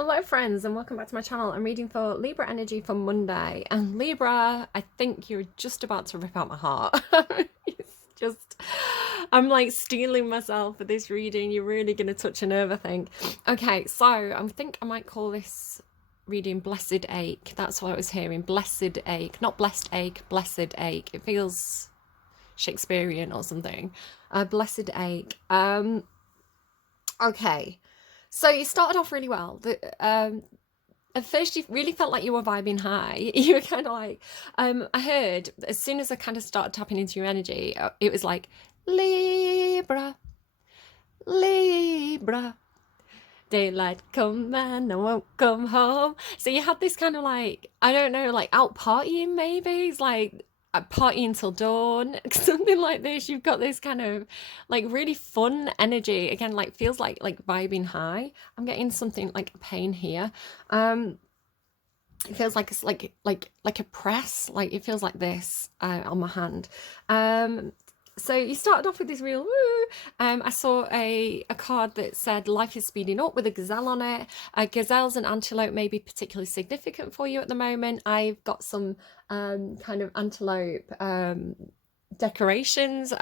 Hello friends and welcome back to my channel. I'm reading for Libra energy for Monday, and Libra, I think you're just about to rip out my heart. It's just, I'm like stealing myself for this reading. You're really going to touch a nerve, I think. Okay, so I think I might call this reading Blessed Ache. That's what I was hearing. Blessed Ache, not Blessed Ache, Blessed Ache. It feels Shakespearean or something. Blessed Ache. Okay. So you started off really well. At first you really felt like you were vibing high. You were kind of like, I heard as soon as I kind of started tapping into your energy, it was like, Libra, Libra, daylight come and I won't come home. So you had this kind of like, I don't know, like out partying maybe. It's like partying till dawn, something like this. You've got this kind of like really fun energy. Again, like feels like vibing high. I'm getting something like a pain here. It feels like it's like a press. Like it feels like this on my hand. So you started off with this real woo. I saw a card that said life is speeding up with a gazelle on it. Gazelles and antelope may be particularly significant for you at the moment. I've got some kind of antelope decorations,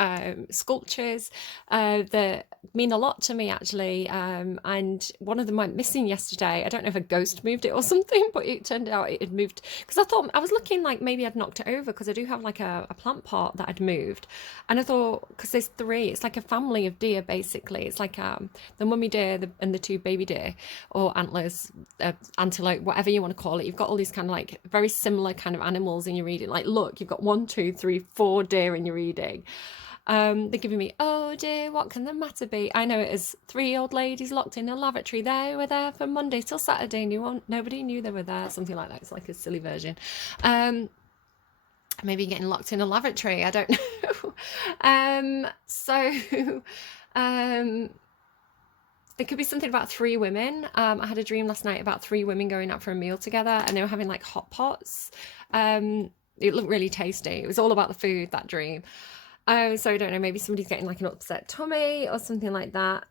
sculptures that mean a lot to me actually, and one of them went missing yesterday. I don't know if a ghost moved it or something, but it turned out it had moved, because I thought, I was looking like maybe I'd knocked it over, because I do have like a plant pot that I'd moved, and I thought, because there's three, it's like a family of deer basically. It's like the mummy deer and the two baby deer, or antlers, antelope, whatever you want to call it. You've got all these kind of like very similar kind of animals in your reading. Like look, you've got 1, 2, 3, 4 deer in your reading. They're giving me, oh dear, what can the matter be? I know it as 3 old ladies locked in a lavatory. They were there from Monday till Saturday. Nobody knew they were there. Something like that. It's like a silly version. Maybe getting locked in a lavatory. I don't know. There could be something about 3 women. I had a dream last night about 3 women going out for a meal together, and they were having like hot pots. It looked really tasty. It was all about the food, that dream. So I don't know, maybe somebody's getting like an upset tummy or something like that.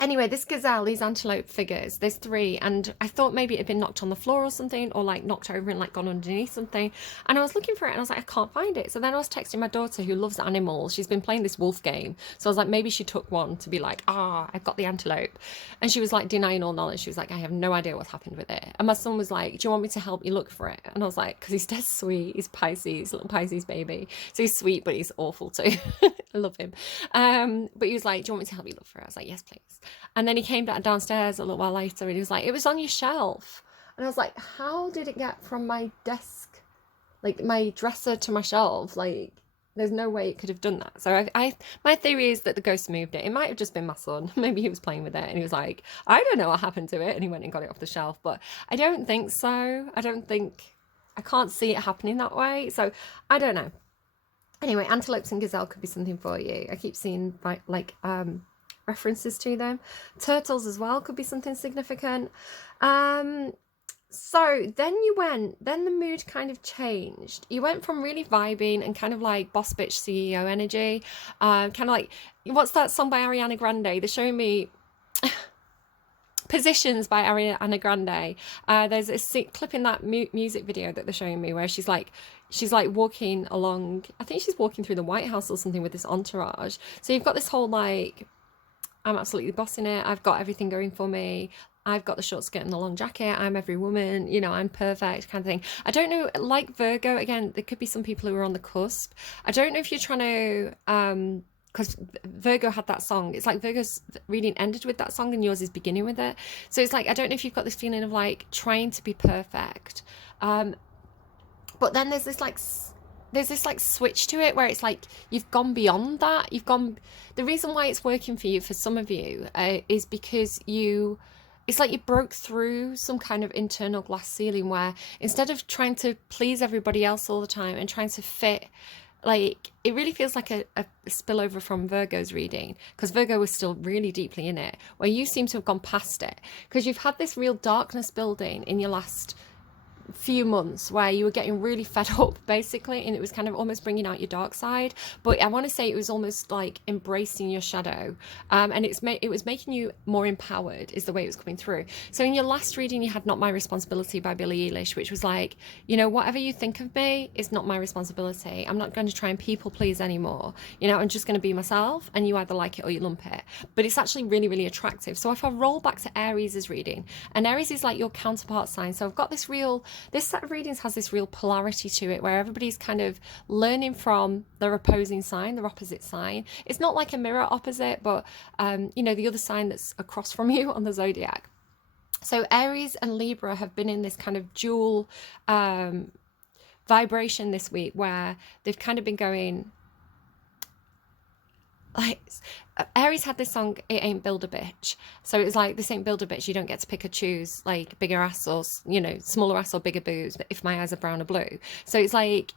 Anyway, this gazelle, these antelope figures, there's 3, and I thought maybe it had been knocked on the floor or something, or like knocked over and like gone underneath something, and I was looking for it and I was like, I can't find it. So then I was texting my daughter, who loves animals. She's been playing this wolf game, so I was like, maybe she took one to be like, I've got the antelope, and she was like denying all knowledge. She was like, I have no idea what's happened with it. And my son was like, do you want me to help you look for it? And I was like, because he's dead sweet, he's Pisces, little Pisces baby, so he's sweet but he's awful too. I love him. But he was like, do you want me to help you look for it? I was like, yes please. And then he came downstairs a little while later and he was like, it was on your shelf. And I was like, how did it get from my desk, like my dresser, to my shelf? Like, there's no way it could have done that. So my theory is that the ghost moved it. It might have just been my son. Maybe he was playing with it and he was like, I don't know what happened to it, and he went and got it off the shelf. But I don't think so. I can't see it happening that way. So I don't know. Anyway, antelopes and gazelle could be something for you. I keep seeing like references to them. Turtles as well could be something significant. So then the mood kind of changed. You went from really vibing and kind of like boss bitch CEO energy, kind of like, what's that song by Ariana Grande? They're showing me Positions by Ariana Grande. There's a clip in that music video that they're showing me where she's like walking along, I think she's walking through the White House or something with this entourage. So you've got this whole like, I'm absolutely bossing it, I've got everything going for me, I've got the short skirt and the long jacket, I'm every woman, you know, I'm perfect kind of thing. I don't know, like Virgo, again, there could be some people who are on the cusp. I don't know if you're trying to, because Virgo had that song. It's like Virgo's reading ended with that song and yours is beginning with it. So it's like, I don't know if you've got this feeling of like trying to be perfect. But then there's this like switch to it where it's like you've gone beyond that. The reason why it's working for you, for some of you, is because it's like you broke through some kind of internal glass ceiling where instead of trying to please everybody else all the time and trying to fit, like, it really feels like a spillover from Virgo's reading, because Virgo was still really deeply in it, where you seem to have gone past it because you've had this real darkness building in your last few months where you were getting really fed up basically, and it was kind of almost bringing out your dark side. But I want to say it was almost like embracing your shadow, and it was making you more empowered is the way it was coming through. So in your last reading you had Not My Responsibility by Billie Eilish, which was like, you know, whatever you think of me is not my responsibility. I'm not going to try and people please anymore. You know, I'm just going to be myself, and you either like it or you lump it. But it's actually really, really attractive. So if I roll back to Aries' reading, and Aries is like your counterpart sign, so I've got this set of readings has this real polarity to it where everybody's kind of learning from their opposing sign, their opposite sign. It's not like a mirror opposite, but you know, the other sign that's across from you on the zodiac. So Aries and Libra have been in this kind of dual vibration this week where they've kind of been going like, Aries had this song, It Ain't Build a Bitch. So it was like, this ain't build a bitch. You don't get to pick or choose like bigger ass or, you know, smaller ass or bigger boobs, but if my eyes are brown or blue. So it's like,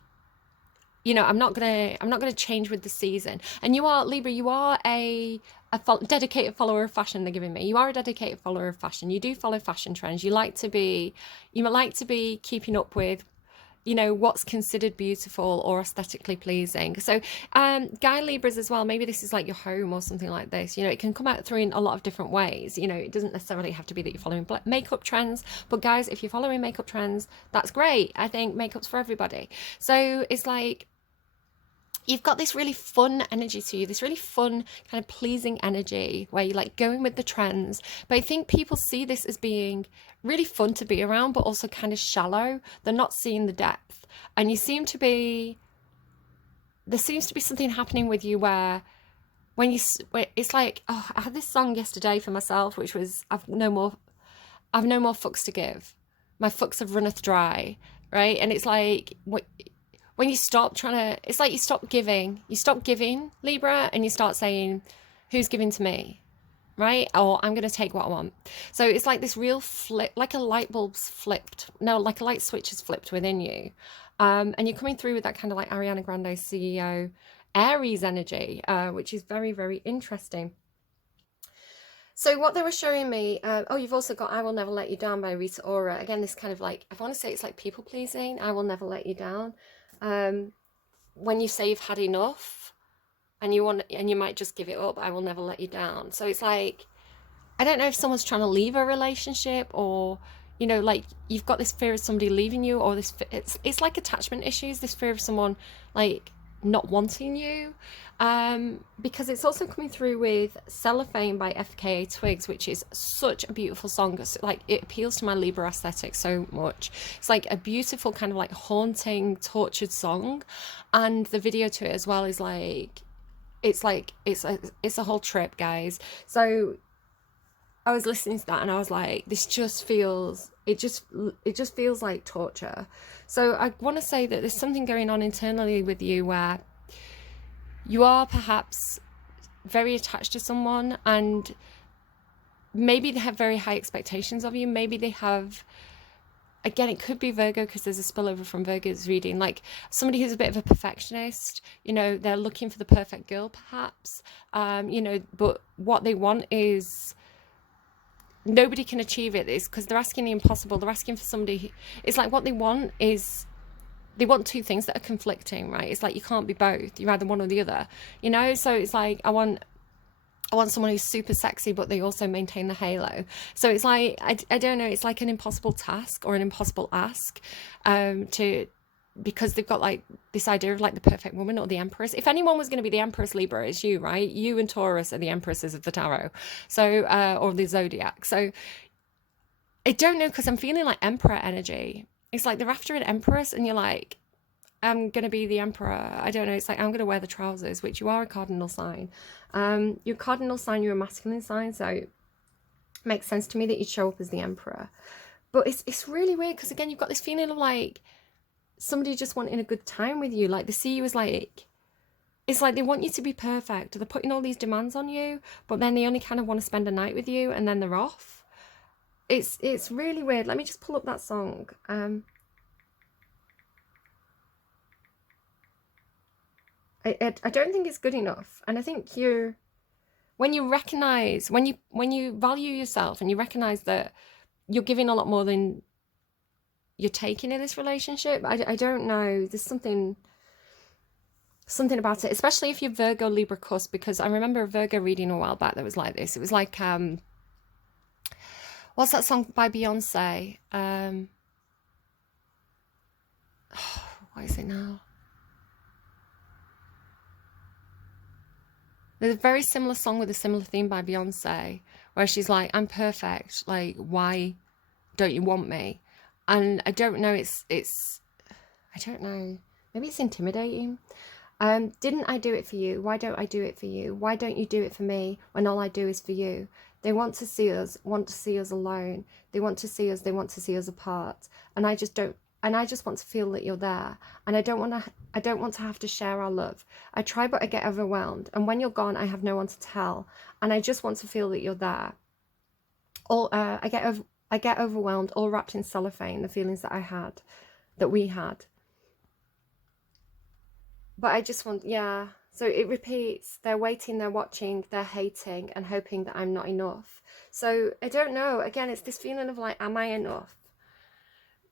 you know, I'm not gonna change with the season. And you are, Libra, you are a dedicated follower of fashion. They're giving me, you are a dedicated follower of fashion. You do follow fashion trends. You might like to be keeping up with, you know, what's considered beautiful or aesthetically pleasing. So Guy Libras as well, maybe this is like your home or something like this. You know, it can come out through in a lot of different ways. You know, it doesn't necessarily have to be that you're following makeup trends, but guys, if you're following makeup trends, that's great. I think makeup's for everybody. So it's like, you've got this really fun energy to you, this really fun kind of pleasing energy where you're like going with the trends. But I think people see this as being really fun to be around, but also kind of shallow. They're not seeing the depth. And there seems to be something happening with you where it's like, oh, I had this song yesterday for myself, which was, I've no more fucks to give. My fucks have runneth dry, right? And it's like, when you stop trying to, it's like you stop giving, Libra, and you start saying, who's giving to me, right? Or I'm going to take what I want. So it's like this real flip, like a light bulb's flipped. No, like a light switch is flipped within you. And you're coming through with that kind of like Ariana Grande CEO Aries energy, which is very, very interesting. So what they were showing me, oh, you've also got I Will Never Let You Down by Rita Ora. Again, this kind of like, I want to say it's like people pleasing. I will never let you down. When you say you've had enough and you might just give it up, I will never let you down. So it's like, I don't know if someone's trying to leave a relationship, or, you know, like you've got this fear of somebody leaving you, or it's like attachment issues, this fear of someone like not wanting you, because it's also coming through with Cellophane by FKA Twigs, which is such a beautiful song. Like, it appeals to my Libra aesthetic so much. It's like a beautiful kind of like haunting, tortured song, and the video to it as well is like, it's a whole trip, guys. So I was listening to that and I was like, this just feels, it just feels like torture. So I want to say that there's something going on internally with you where you are perhaps very attached to someone, and maybe they have very high expectations of you. Maybe they have, again, it could be Virgo, because there's a spillover from Virgo's reading, like somebody who's a bit of a perfectionist. You know, they're looking for the perfect girl perhaps, you know, but what they want is, nobody can achieve it. It's because they're asking the impossible. They're asking for somebody it's like, what they want is, they want two things that are conflicting, right? It's like, you can't be both. You're either one or the other, you know? So it's like, I want someone who's super sexy, but they also maintain the halo. So it's like, I don't know, it's like an impossible task or an impossible ask, because they've got like this idea of like the perfect woman or the empress. If anyone was going to be the empress, Libra, it's you, right? You and Taurus are the empresses of the tarot, so or the zodiac. So I don't know, because I'm feeling like emperor energy. It's like they're after an empress, and you're like, I'm going to be the emperor. I don't know. It's like, I'm going to wear the trousers, which you are a cardinal sign. Your cardinal sign, you're a masculine sign, so it makes sense to me that you'd show up as the emperor. But it's really weird, because again, you've got this feeling of like somebody just wanting a good time with you. Like, they see you as like, it's like they want you to be perfect. They're putting all these demands on you, but then they only kind of want to spend a night with you, and then they're off. It's really weird. Let me just pull up that song. I don't think it's good enough. And I think when you recognize, when you value yourself, and you recognize that you're giving a lot more than you're taking in this relationship. I don't know. There's something about it, especially if you're Virgo Libra cusp, because I remember a Virgo reading a while back that was like this. It was like what's that song by Beyonce? What is it now? There's a very similar song with a similar theme by Beyonce where she's like, I'm perfect, like why don't you want me? And I don't know, it's I don't know, maybe it's intimidating. Didn't I do it for you? Why don't I do it for you? Why don't you do it for me when all I do is for you? They want to see us alone. They want to see us apart. And I just want to feel that you're there. And I don't want to have to share our love. I try, but I get overwhelmed. And when you're gone, I have no one to tell. And I just want to feel that you're there. I get overwhelmed, all wrapped in cellophane, the feelings that we had. But I just want, yeah. So it repeats. They're waiting, they're watching, they're hating and hoping that I'm not enough. So I don't know. Again, it's this feeling of like, am I enough?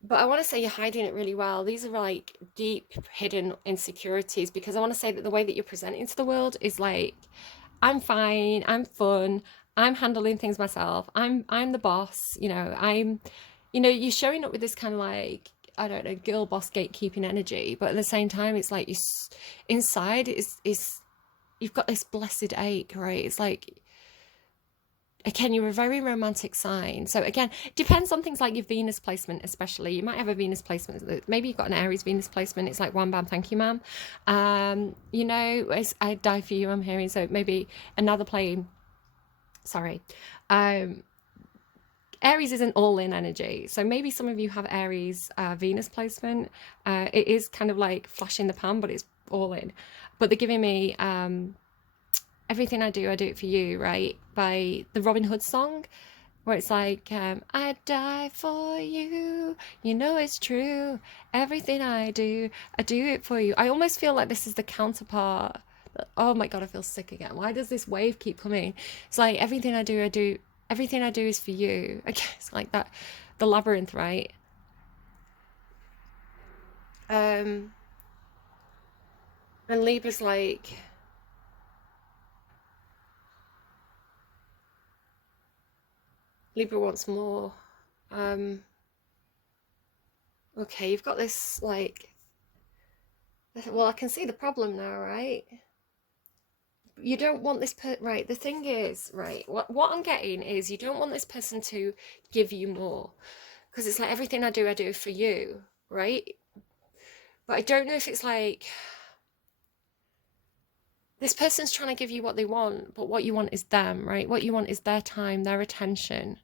But I want to say you're hiding it really well. These are like deep hidden insecurities, because I want to say that the way that you're presenting to the world is like, I'm fine, I'm fun, I'm handling things myself, I'm the boss, you're showing up with this kind of like, I don't know, girl boss gatekeeping energy, but at the same time it's like inside is you've got this blessed ache, right? It's like, again, you're a very romantic sign. So again, depends on things like your Venus placement, especially. You might have a Venus placement. Maybe you've got an Aries Venus placement. It's like, wham, bam, thank you, ma'am. I'd die for you, I'm hearing. So maybe another plane. Sorry. Aries isn't all in energy. So maybe some of you have Aries Venus placement. It is kind of like flash in the pan, but it's all in. But they're giving me... Everything I do it for you, right? By the Robin Hood song, where it's like, I die for you, you know it's true. Everything I do it for you. I almost feel like this is the counterpart. Oh my God, I feel sick again. Why does this wave keep coming? It's like, everything I do, everything I do is for you. I guess like that, the labyrinth, right? And Libra's like... Libra wants more. Okay, you've got this, like... Well, I can see the problem now, right? You don't want this right, the thing is, right, what I'm getting is you don't want this person to give you more. Because it's like, everything I do for you, right? But I don't know if it's like... This person's trying to give you what they want, but what you want is them, right? What you want is their time, their attention.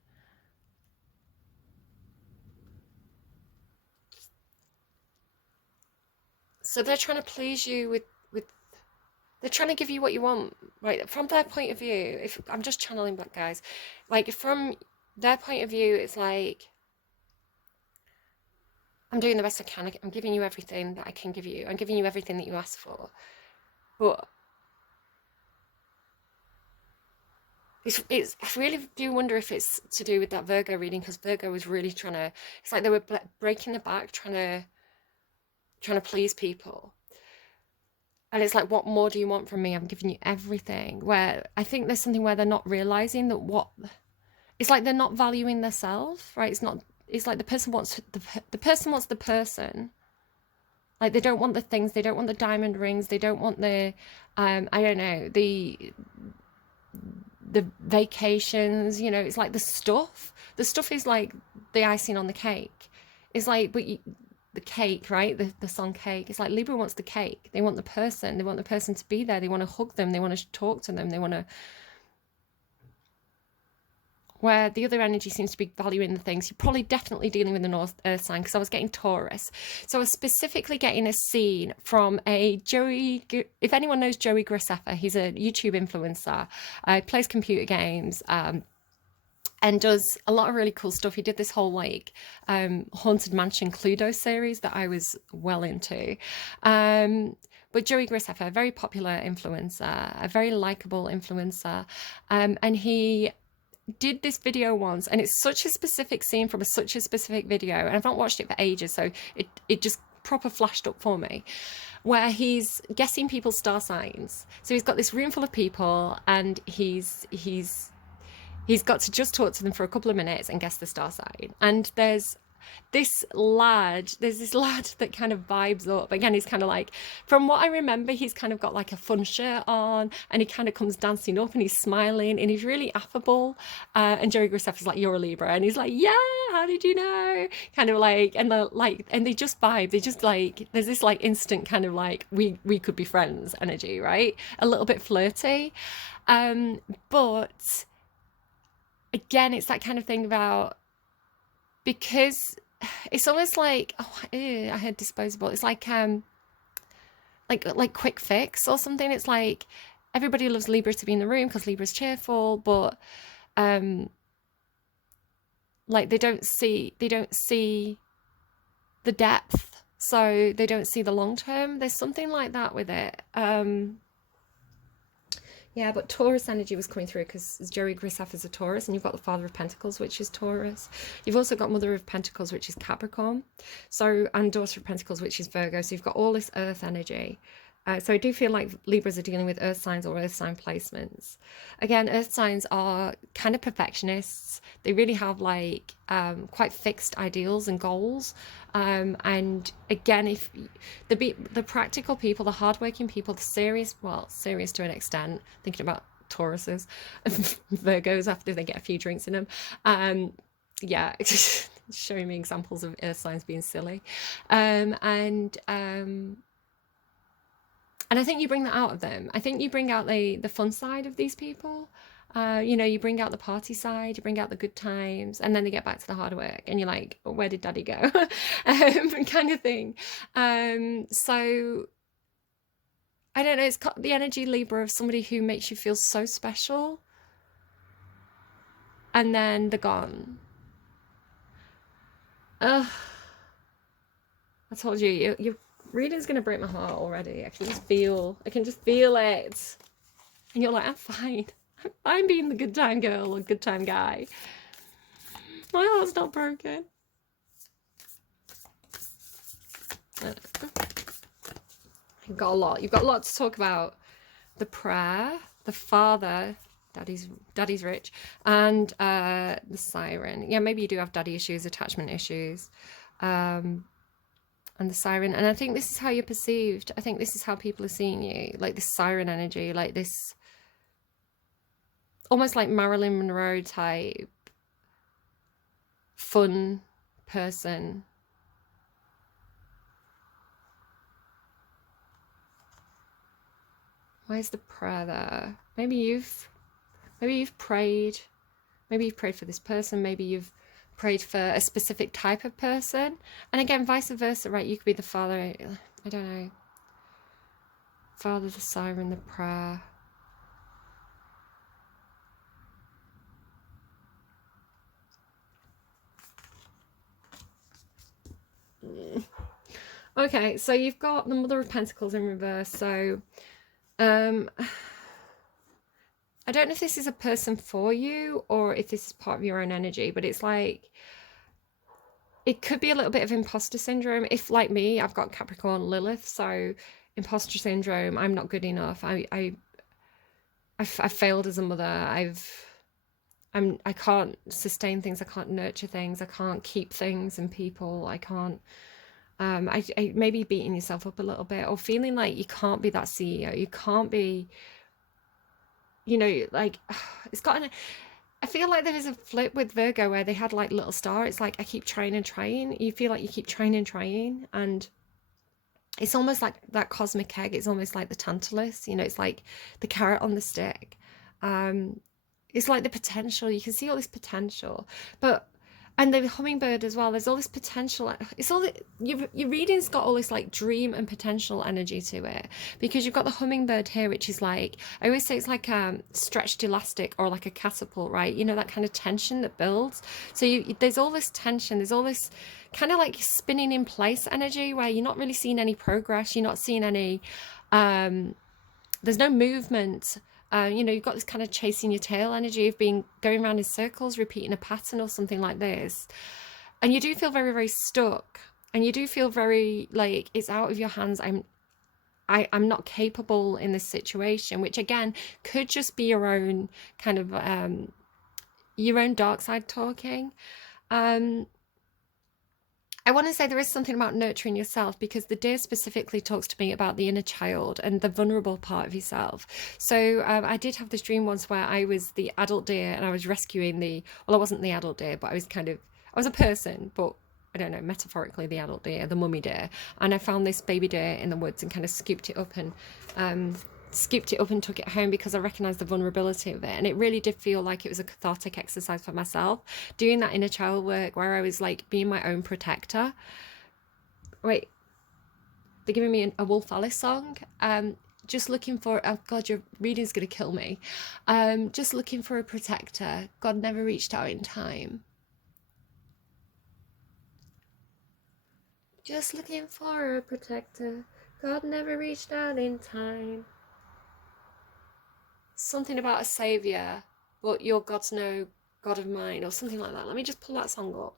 So they're trying to please you with they're trying to give you what you want, right? From their point of view, if I'm just channeling back, guys, like from their point of view, it's like, I'm doing the best I can. I'm giving you everything that I can give you. I'm giving you everything that you asked for. But I really do wonder if it's to do with that Virgo reading, because Virgo was really trying to, it's like they were breaking the back, trying to please people. And it's like, what more do you want from me? I'm giving you everything. Where I think there's something where they're not realizing that it's like they're not valuing themselves, right? It's like the person wants the person. Like, they don't want the things, they don't want the diamond rings, they don't want the, I don't know, the vacations, it's like the stuff. The stuff is like the icing on the cake. It's like, the cake, right? The song Cake. It's like Libra wants the cake. They want the person. They want the person to be there. They want to hug them. They want to talk to them. They want to... Where the other energy seems to be valuing the things. You're probably definitely dealing with the North Earth sign, because I was getting Taurus. So I was specifically getting a scene from a Joey... If anyone knows Joey Graceffa, he's a YouTube influencer. Plays computer games. And does a lot of really cool stuff. He did this whole like Haunted Mansion Cluedo series that I was well into. But Joey Graceffa, a very popular influencer, a very likable influencer. And he did this video once, and it's such a specific scene from such a specific video, and I've not watched it for ages, so it just proper flashed up for me, where he's guessing people's star signs. So he's got this room full of people, and he's got to just talk to them for a couple of minutes and guess the star sign. And there's this lad that kind of vibes up. Again, he's kind of like, from what I remember, he's kind of got like a fun shirt on, and he kind of comes dancing up, and he's smiling, and he's really affable. And Jerry Grisef is like, "You're a Libra," and he's like, "Yeah, how did you know?" Kind of like, and they just vibe. They just like, there's this like instant kind of like, we could be friends energy, right? A little bit flirty, but again, it's that kind of thing about, because it's almost like, oh, I had disposable. It's like quick fix or something. It's like everybody loves Libra to be in the room because Libra's cheerful, but like they don't see the depth, so they don't see the long term. There's something like that with it. Yeah, but Taurus energy was coming through because Jerry Grisef is a Taurus, and you've got the Father of Pentacles, which is Taurus. You've also got Mother of Pentacles, which is Capricorn. So, and Daughter of Pentacles, which is Virgo. So you've got all this Earth energy. So I do feel like Libras are dealing with Earth signs or Earth sign placements. Again, Earth signs are kind of perfectionists. They really have like quite fixed ideals and goals. And again, if the practical people, the hardworking people, the serious to an extent, thinking about Tauruses, Virgos after they get a few drinks in them. Yeah, showing me examples of Earth signs being silly. And I think you bring that out of them. I think you bring out the fun side of these people. You know, you bring out the party side, you bring out the good times, and then they get back to the hard work, and you're like, oh, where did daddy go? Kind of thing. So I don't know, it's the energy, Libra, of somebody who makes you feel so special, and then they're gone. I told you, you're reading's gonna break my heart already. I can just feel it. And you're like, I'm fine. I'm fine being the good time girl or good time guy. My heart's not broken. You've got a lot to talk about. The prayer, the father, daddy's rich, and the siren. Yeah, maybe you do have daddy issues, attachment issues. And the siren, and I think this is how you're perceived. I think this is how people are seeing you, like this siren energy, like this almost like Marilyn Monroe type fun person. Why is the prayer there? Maybe you've prayed. Maybe you've prayed for this person. Maybe you've prayed for a specific type of person, and again, vice versa, right? You could be the father, I don't know, father, the siren, the prayer. Okay, so you've got the Mother of Pentacles in reverse. So I don't know if this is a person for you or if this is part of your own energy, but it's like, it could be a little bit of imposter syndrome. If, like me, I've got Capricorn Lilith, so imposter syndrome, I'm not good enough. I failed as a mother. I can't sustain things. I can't nurture things. I can't keep things and people. I can't. I maybe beating yourself up a little bit, or feeling like you can't be that CEO. You can't be, you know, like it's got I feel like there is a flip with Virgo where they had like little star. It's like, I keep trying and trying. You feel like you keep trying and trying, and it's almost like that cosmic egg. It's almost like the Tantalus, you know, it's like the carrot on the stick. It's like the potential. You can see all this potential, and the hummingbird as well, there's all this potential. It's all your reading's got all this like dream and potential energy to it, because you've got the hummingbird here, which is like, I always say it's like a stretched elastic or like a catapult, right? You know, that kind of tension that builds. So there's all this tension, there's all this kind of like spinning in place energy where you're not really seeing any progress, you're not seeing any, there's no movement. You know, you've got this kind of chasing your tail energy of being going around in circles, repeating a pattern or something like this. And you do feel very, very stuck. And you do feel very like it's out of your hands. I'm not capable in this situation, which again could just be your own kind of your own dark side talking. I want to say there is something about nurturing yourself, because the deer specifically talks to me about the inner child and the vulnerable part of yourself. So I did have this dream once where I was the adult deer and I was rescuing well, I wasn't the adult deer, but I was a person, but I don't know, metaphorically the adult deer, the mummy deer. And I found this baby deer in the woods and kind of scooped it up and took it home, because I recognised the vulnerability of it. And it really did feel like it was a cathartic exercise for myself, doing that inner child work where I was like being my own protector. Wait, they're giving me a Wolf Alice song. Just looking for, oh God, your reading's gonna kill me. Just looking for a protector. God never reached out in time. Just looking for a protector. God never reached out in time. Something about a saviour, but your God's no God of mine, or something like that. Let me just pull that song up.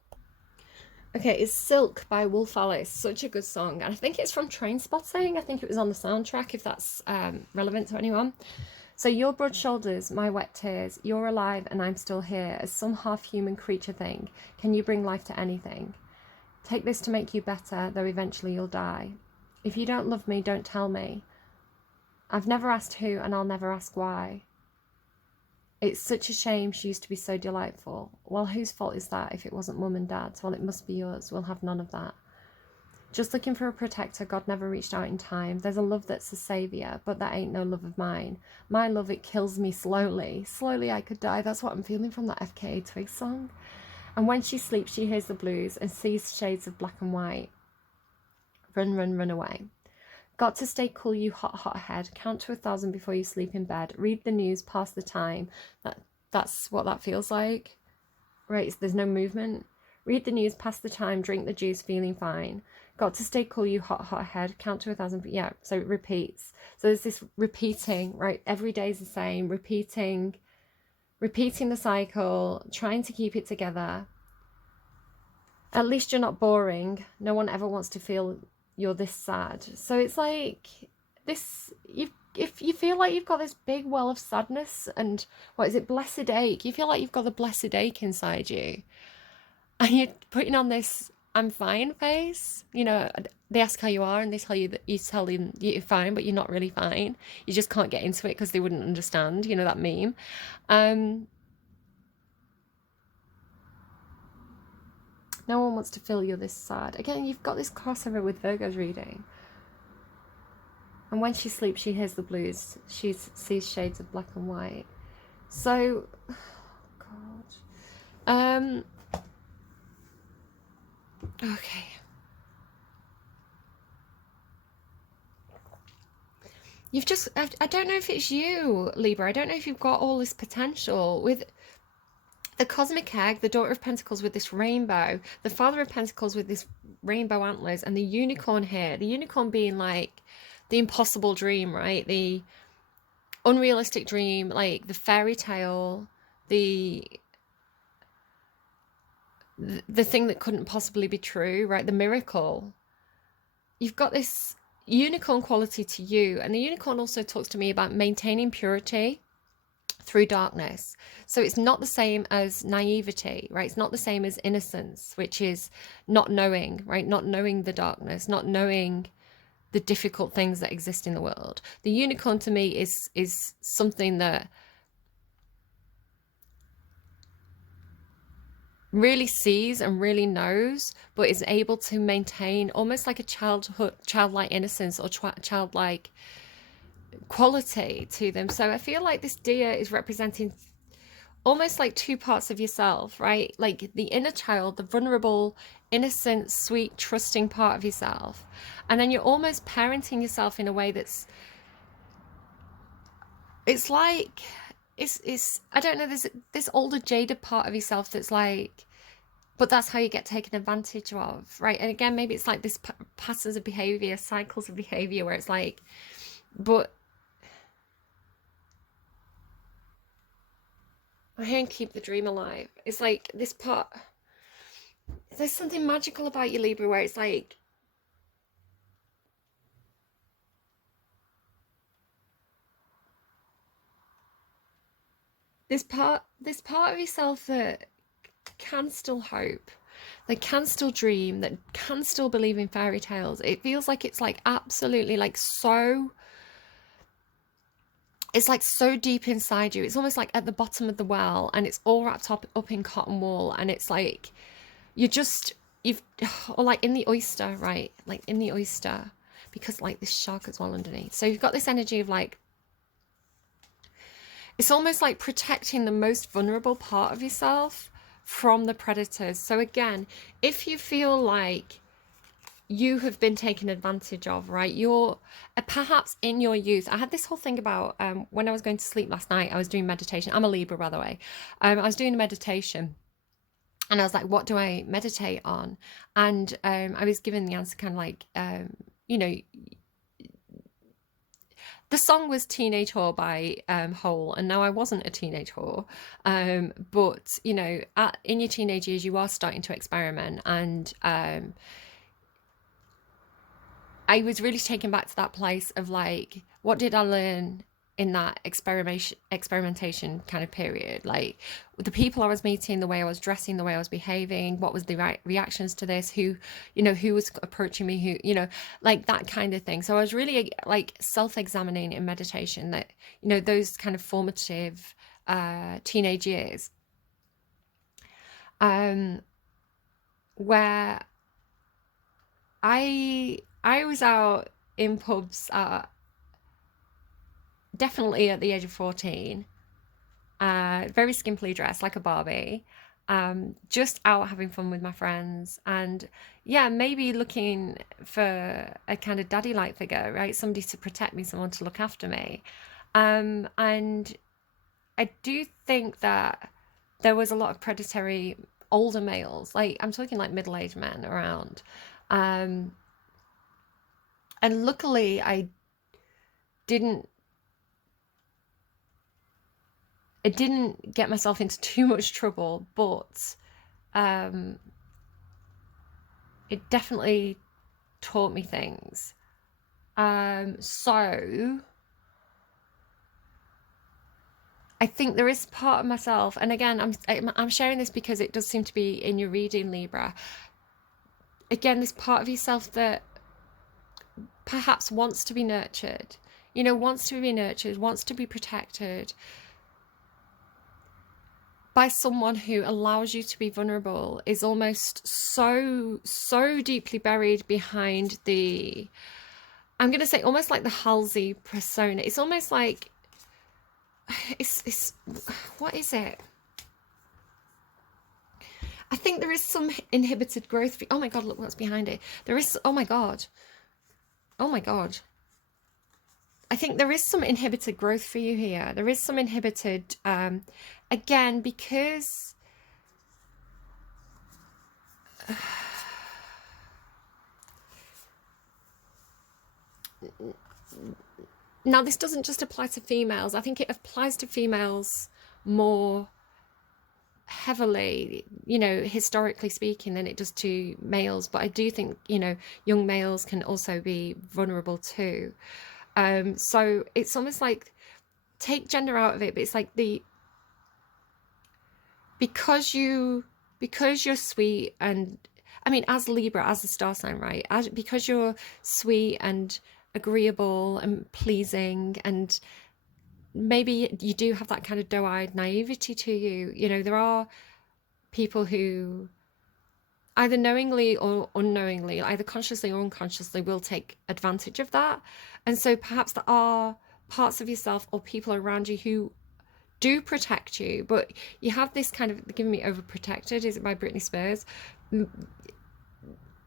Okay, it's Silk by Wolf Alice. Such a good song. And I think it's from Trainspotting. I think it was on the soundtrack, if that's relevant to anyone. So, your broad shoulders, my wet tears, you're alive and I'm still here, as some half-human creature thing. Can you bring life to anything? Take this to make you better, though eventually you'll die. If you don't love me, don't tell me. I've never asked who, and I'll never ask why. It's such a shame she used to be so delightful. Well, whose fault is that if it wasn't mum and dad's? Well, it must be yours. We'll have none of that. Just looking for a protector, God never reached out in time. There's a love that's a saviour, but that ain't no love of mine. My love, it kills me slowly. Slowly I could die. That's what I'm feeling from that FKA Twigs song. And when she sleeps, she hears the blues and sees shades of black and white. Run, run, run away. Got to stay cool, you hot, hot head. Count to 1,000 before you sleep in bed. Read the news, pass the time. That's what that feels like. Right, there's no movement. Read the news, pass the time, drink the juice, feeling fine. Got to stay cool, you hot, hot head. Count to 1,000. Yeah, so it repeats. So there's this repeating, right? Every day's the same. Repeating the cycle, trying to keep it together. At least you're not boring. No one ever wants to feel you're this sad. So it's like this, if you feel like you've got this big well of sadness and what is it, blessed ache, you feel like you've got the blessed ache inside you, and you're putting on this I'm fine face. You know, they ask how you are and they tell you that you tell them you're fine, but you're not really fine. You just can't get into it because they wouldn't understand, you know, that meme. No one wants to feel you're this sad. Again, you've got this crossover with Virgo's reading. And when she sleeps, she hears the blues. She sees shades of black and white. So, oh God. Okay. You've just, I don't know if it's you, Libra. I don't know if you've got all this potential with the cosmic egg, the daughter of pentacles with this rainbow, the father of pentacles with this rainbow antlers, and the unicorn here. The unicorn being like the impossible dream, right? The unrealistic dream, like the fairy tale, the thing that couldn't possibly be true, right? The miracle. You've got this unicorn quality to you, and the unicorn also talks to me about maintaining purity through darkness. So it's not the same as naivety, right? It's not the same as innocence, which is not knowing, right? Not knowing the darkness, not knowing the difficult things that exist in the world. The unicorn to me is something that really sees and really knows, but is able to maintain almost like a childlike innocence or childlike quality to them. So I feel like this deer is representing almost like two parts of yourself, right? Like the inner child, the vulnerable, innocent, sweet, trusting part of yourself. And then you're almost parenting yourself in a way that's, it's like, it's I don't know, there's this older jaded part of yourself that's like, but that's how you get taken advantage of, right? And again, maybe it's like this patterns of behavior, cycles of behavior where it's like, but I'm hearing keep the dream alive. It's like this part, there's something magical about you, Libra, where it's like, this part of yourself that can still hope, that can still dream, that can still believe in fairy tales. It feels like it's like absolutely like so, it's like so deep inside you. It's almost like at the bottom of the well, and it's all wrapped up in cotton wool, and it's like you're just, you've, or like in the oyster, right? Like in the oyster, because like this shark as well underneath. So you've got this energy of like, it's almost like protecting the most vulnerable part of yourself from the predators. So again, if you feel like you have been taken advantage of, right? You're perhaps in your youth. I had this whole thing about when I was going to sleep last night, I was doing meditation. I'm a Libra, by the way. I was doing a meditation, and I was like, what do I meditate on? And I was given the answer kind of like, you know, the song was Teenage Whore by Hole, and now I wasn't a teenage whore. But, you know, in your teenage years, you are starting to experiment. And I was really taken back to that place of like, what did I learn in that experimentation kind of period? Like the people I was meeting, the way I was dressing, the way I was behaving, what was the right reactions to this, who, you know, who was approaching me, who, you know, like that kind of thing. So I was really like self-examining in meditation, that, you know, those kind of formative teenage years, where I was out in pubs definitely at the age of 14, very skimpily dressed like a Barbie, just out having fun with my friends, and yeah, maybe looking for a kind of daddy-like figure, right? Somebody to protect me, someone to look after me. And I do think that there was a lot of predatory older males, like I'm talking like middle-aged men around. Um, and luckily didn't I didn't get myself into too much trouble, but it definitely taught me things. So I think there is part of myself, and again, I'm sharing this because it does seem to be in your reading, Libra. Again, this part of yourself that perhaps wants to be nurtured, you know, wants to be nurtured, wants to be protected by someone who allows you to be vulnerable, is almost so deeply buried behind the, I'm going to say almost like the Halsey persona. It's almost like it's what is it? I think there is some inhibited growth. Oh my God, look what's behind it. There is, oh my God. Oh my God. I think there is some inhibited growth for you here. There is some inhibited, again, because now this doesn't just apply to females. I think it applies to females more heavily, you know, historically speaking, than it does to males. But I do think, you know, young males can also be vulnerable too. So it's almost like, take gender out of it, but it's like because you're sweet, and I mean, as Libra, as a star sign, right? Because you're sweet and agreeable and pleasing, and maybe you do have that kind of doe-eyed naivety to you. You know, there are people who either knowingly or unknowingly, either consciously or unconsciously, will take advantage of that. And so perhaps there are parts of yourself or people around you who do protect you, but you have this kind of, giving me Overprotected, is it by Britney Spears?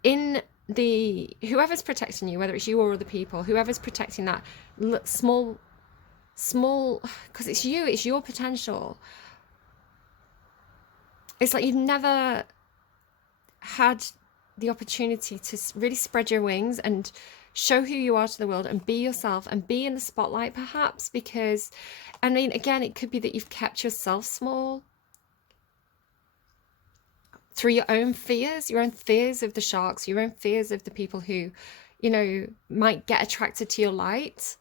In the, whoever's protecting you, whether it's you or other people, whoever's protecting that small, because it's you, it's your potential. It's like you've never had the opportunity to really spread your wings and show who you are to the world and be yourself and be in the spotlight perhaps, because I mean, again, it could be that you've kept yourself small through your own fears of the sharks, your own fears of the people who, you know, might get attracted to your light.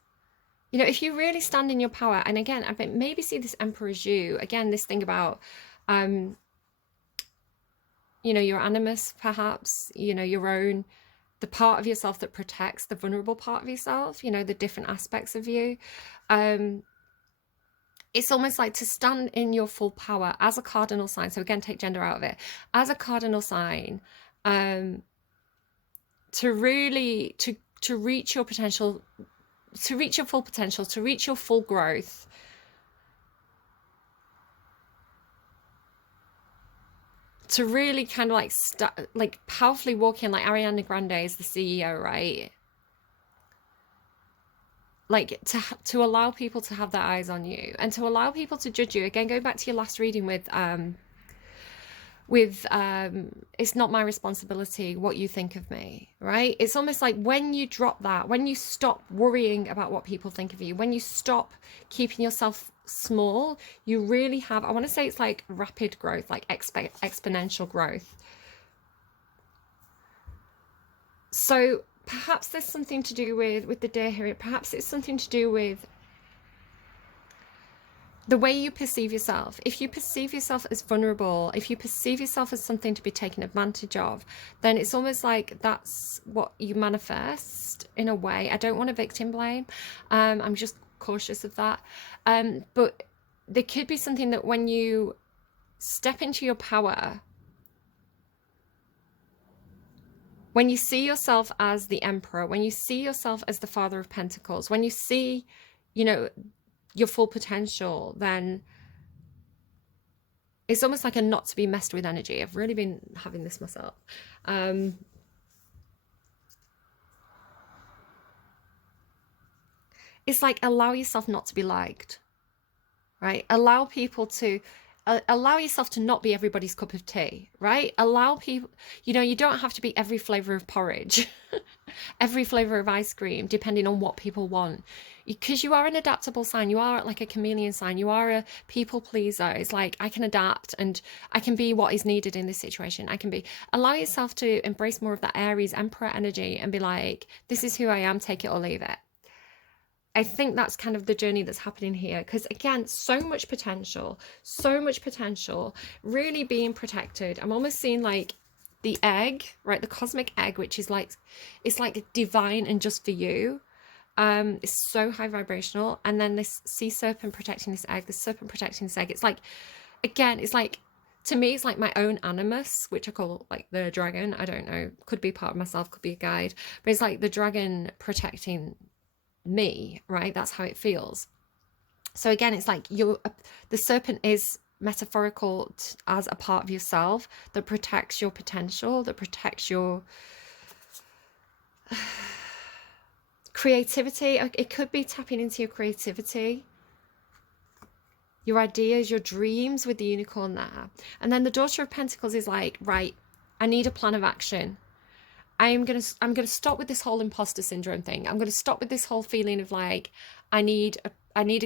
You know, if you really stand in your power, and again, I maybe see this Emperor as you, again, this thing about, you know, your animus, perhaps, you know, your own, the part of yourself that protects the vulnerable part of yourself, you know, the different aspects of you. It's almost like to stand in your full power as a cardinal sign. So again, take gender out of it. As a cardinal sign, to really, to reach your potential, to reach your full potential, to reach your full growth, to really kind of like powerfully walk in, like Ariana Grande is the CEO, right? Like to allow people to have their eyes on you and to allow people to judge you. Again, going back to your last reading with it's not my responsibility what you think of me, right? It's almost like when you drop that, when you stop worrying about what people think of you, when you stop keeping yourself small, you really have, I want to say it's like rapid growth, like exponential growth. So perhaps there's something to do with the deer here. Perhaps it's something to do with the way you perceive yourself. If you perceive yourself as vulnerable, if you perceive yourself as something to be taken advantage of, then it's almost like that's what you manifest in a way. I don't want to victim blame. I'm just cautious of that. But there could be something that when you step into your power, when you see yourself as the Emperor, when you see yourself as the Father of Pentacles, when you see, you know, your full potential, then it's almost like a not to be messed with energy. I've really been having this myself. It's like allow yourself not to be liked, right? Allow people to, allow yourself to not be everybody's cup of tea, right? Allow people, you know, you don't have to be every flavor of porridge, every flavor of ice cream, depending on what people want. Because you are an adaptable sign, you are like a chameleon sign, you are a people pleaser. It's like I can adapt and I can be what is needed in this situation. I can be, allow yourself to embrace more of that Aries Emperor energy and be like, this is who I am, take it or leave it. I think that's kind of the journey that's happening here, because again, so much potential, really being protected. I'm almost seeing like the egg, right? The cosmic egg, which is like, it's like divine and just for you. It's so high vibrational. And then this sea serpent protecting this egg, this serpent protecting this egg. It's like, again, it's like, to me, it's like my own animus, which I call like the dragon. I don't know, could be part of myself, could be a guide, but it's like the dragon protecting me, right? That's how it feels. So again, it's like the serpent is metaphorical as a part of yourself that protects your potential, that protects your creativity. It could be tapping into your creativity, your ideas, your dreams with the unicorn there. And then the Daughter of Pentacles is like, right, I need a plan of action. I'm gonna stop with this whole imposter syndrome thing. I'm gonna stop with this whole feeling of like, I need a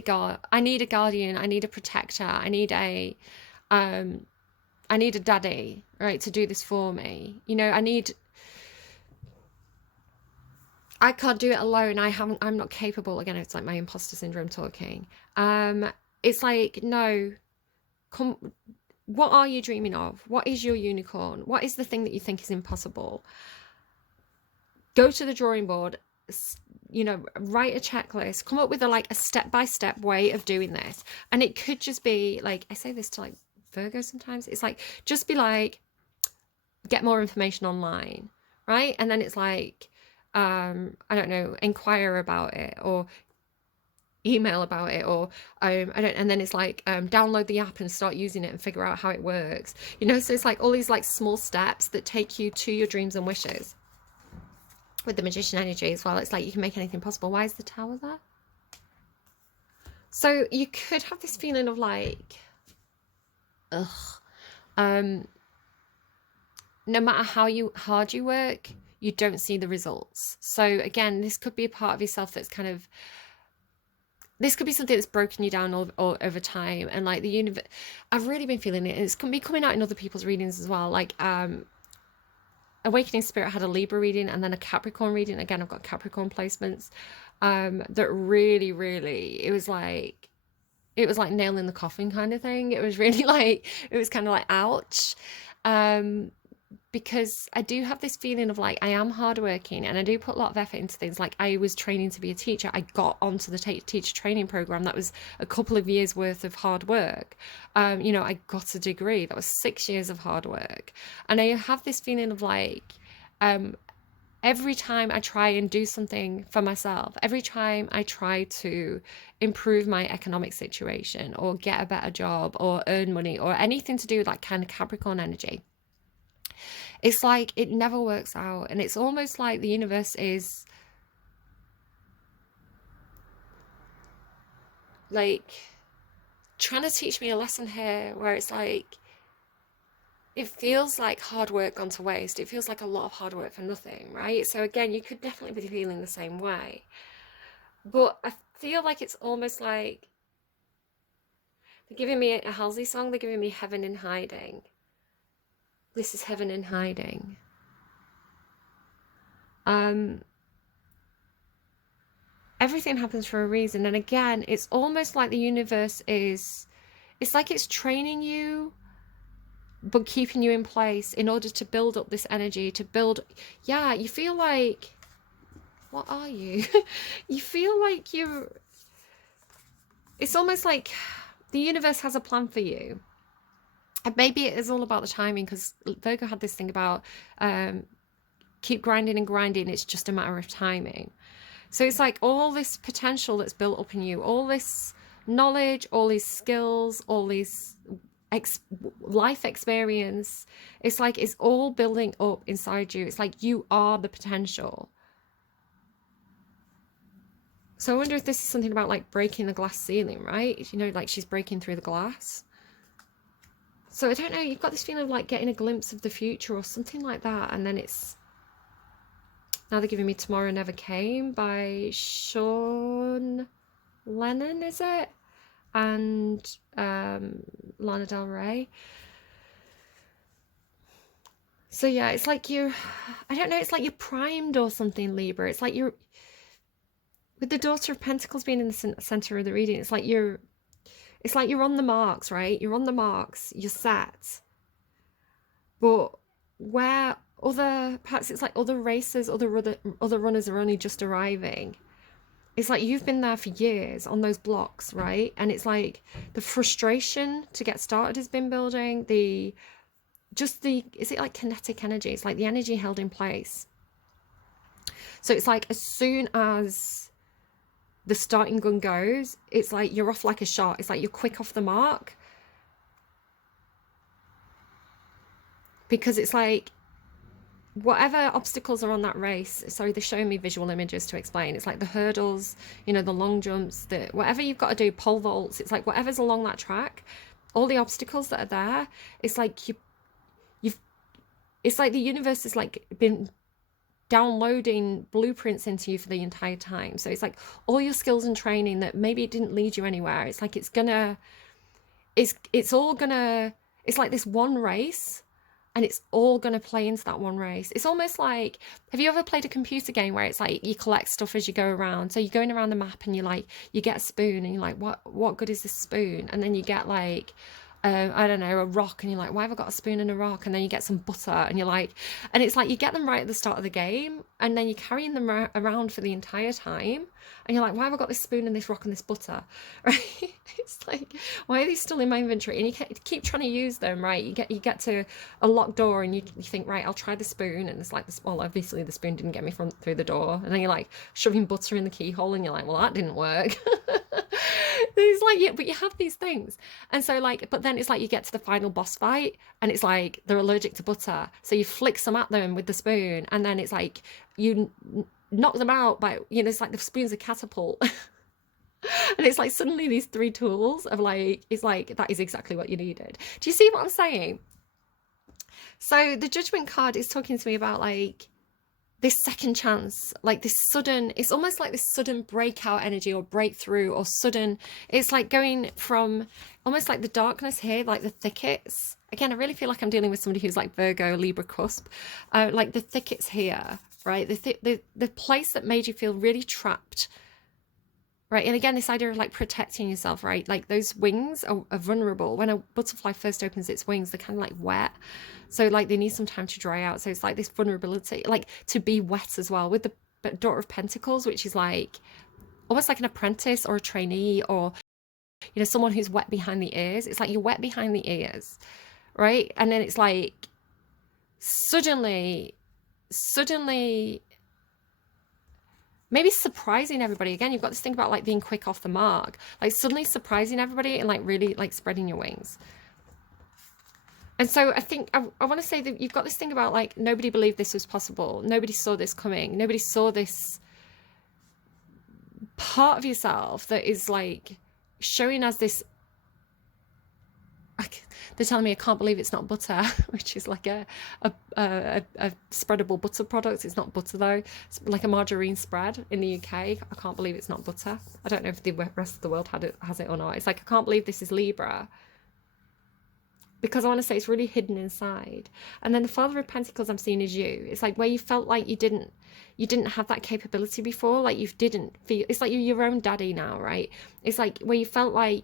guardian, I need a protector, I need a daddy, right, to do this for me. You know, I can't do it alone. I'm not capable. Again, it's like my imposter syndrome talking. It's like, no, what are you dreaming of? What is your unicorn? What is the thing that you think is impossible? Go to the drawing board, you know, write a checklist, come up with a step-by-step way of doing this. And it could just be like, I say this to like Virgo sometimes, it's like, just be like, get more information online, right? And then it's like, I don't know, inquire about it or email about it, or and then it's like, download the app and start using it and figure out how it works, you know. So it's like all these like small steps that take you to your dreams and wishes. With the Magician energy as well, it's like you can make anything possible. Why is the Tower there? So you could have this feeling of like, no matter how hard you work, you don't see the results. So again, this could be a part of yourself that's kind of, this could be something that's broken you down all over time. And like the universe, I've really been feeling it. It's going to be coming out in other people's readings as well. Like Awakening Spirit had a Libra reading and then a Capricorn reading. Again, I've got Capricorn placements that really, really, it was like nail in the coffin kind of thing. It was really like, it was kind of like, ouch. Because I do have this feeling of like, I am hardworking and I do put a lot of effort into things. Like I was training to be a teacher. I got onto the teacher training program. That was a couple of years worth of hard work. You know, I got a degree. That was 6 years of hard work. And I have this feeling of like, every time I try and do something for myself, every time I try to improve my economic situation or get a better job or earn money or anything to do with that kind of Capricorn energy, it's like it never works out. And it's almost like the universe is like trying to teach me a lesson here, where it's like, it feels like hard work gone to waste. It feels like a lot of hard work for nothing, right? So again, you could definitely be feeling the same way. But I feel like it's almost like they're giving me a Halsey song. They're giving me Heaven in Hiding. This is heaven in hiding. Everything happens for a reason. And again, it's almost like the universe is, it's like it's training you, but keeping you in place in order to build up this energy, to build, yeah, you feel like, what are you? You feel like you're, it's almost like the universe has a plan for you. And maybe it is all about the timing, because Virgo had this thing about keep grinding and grinding, it's just a matter of timing. So it's like all this potential that's built up in you, all this knowledge, all these skills, all these life experience, it's like it's all building up inside you. It's like you are the potential. So I wonder if this is something about like breaking the glass ceiling, right? You know, like she's breaking through the glass. So I don't know, you've got this feeling of like getting a glimpse of the future or something like that. And then it's, now they're giving me Tomorrow Never Came by Sean Lennon, is it? And Lana Del Rey. So yeah, it's like you're, I don't know, it's like you're primed or something, Libra. It's like you're, with the Daughter of Pentacles being in the center of the reading, it's like you're on the marks, right? You're on the marks, you're set. But where perhaps it's like other racers, other runners are only just arriving. It's like you've been there for years on those blocks, right? And it's like the frustration to get started has been building. Is it like kinetic energy? It's like the energy held in place. So it's like as soon as the starting gun goes, it's like you're off like a shot. It's like you're quick off the mark. Because it's like whatever obstacles are on that race, sorry, they're showing me visual images to explain. It's like the hurdles, you know, the long jumps, whatever you've got to do, pole vaults, it's like whatever's along that track, all the obstacles that are there, it's like it's like the universe has like been downloading blueprints into you for the entire time. So it's like all your skills and training that maybe it didn't lead you anywhere, it's like it's like this one race, and it's all going to play into that one race. It's almost like, have you ever played a computer game where it's like you collect stuff as you go around? So you're going around the map and you get a spoon and you're like, what good is this spoon? And then you get like, I don't know, a rock, and you're like, why have I got a spoon and a rock? And then you get some butter, and you're like, and it's like you get them right at the start of the game, and then you're carrying them around for the entire time, and you're like, why have I got this spoon and this rock and this butter, right? It's like, why are these still in my inventory? And you keep trying to use them, right? You get to a locked door, and you think, right, I'll try the spoon, and it's like, well, obviously the spoon didn't get me through the door, and then you're like shoving butter in the keyhole, and you're like, well, that didn't work. It's like, yeah, but you have these things. And so like, but then it's like you get to the final boss fight, and it's like they're allergic to butter, so you flick some at them with the spoon, and then it's like you knock them out by, you know, it's like the spoon's a catapult. And it's like suddenly these three tools of like, it's like that is exactly what you needed. Do you see what I'm saying? So the Judgment card is talking to me about like, this second chance, like this sudden, it's almost like this sudden breakout energy or breakthrough or sudden, it's like going from almost like the darkness here, like the thickets. Again, I really feel like I'm dealing with somebody who's like Virgo, Libra cusp, like the thickets here, right? The place that made you feel really trapped, right? And again, this idea of like protecting yourself, right? Like those wings are vulnerable. When a butterfly first opens its wings, they're kind of like wet. So like they need some time to dry out. So it's like this vulnerability, like to be wet as well with the Daughter of Pentacles, which is like almost like an apprentice or a trainee or, you know, someone who's wet behind the ears. It's like you're wet behind the ears, right? And then it's like suddenly maybe surprising everybody. Again, you've got this thing about like being quick off the mark, like suddenly surprising everybody and like really like spreading your wings. And so I think I want to say that you've got this thing about like nobody believed this was possible. Nobody saw this coming. Nobody saw this part of yourself that is like showing as this. They're telling me I can't believe it's not butter, which is like a spreadable butter product. It's not butter though. It's like a margarine spread in the UK. I can't believe it's not butter. I don't know if the rest of the world has it or not. It's like I can't believe this is Libra. Because I want to say it's really hidden inside. And then the Father of Pentacles I'm seeing is you. It's like where you felt like you didn't have that capability before, like you didn't feel, it's like you're your own daddy now, right? It's like where you felt like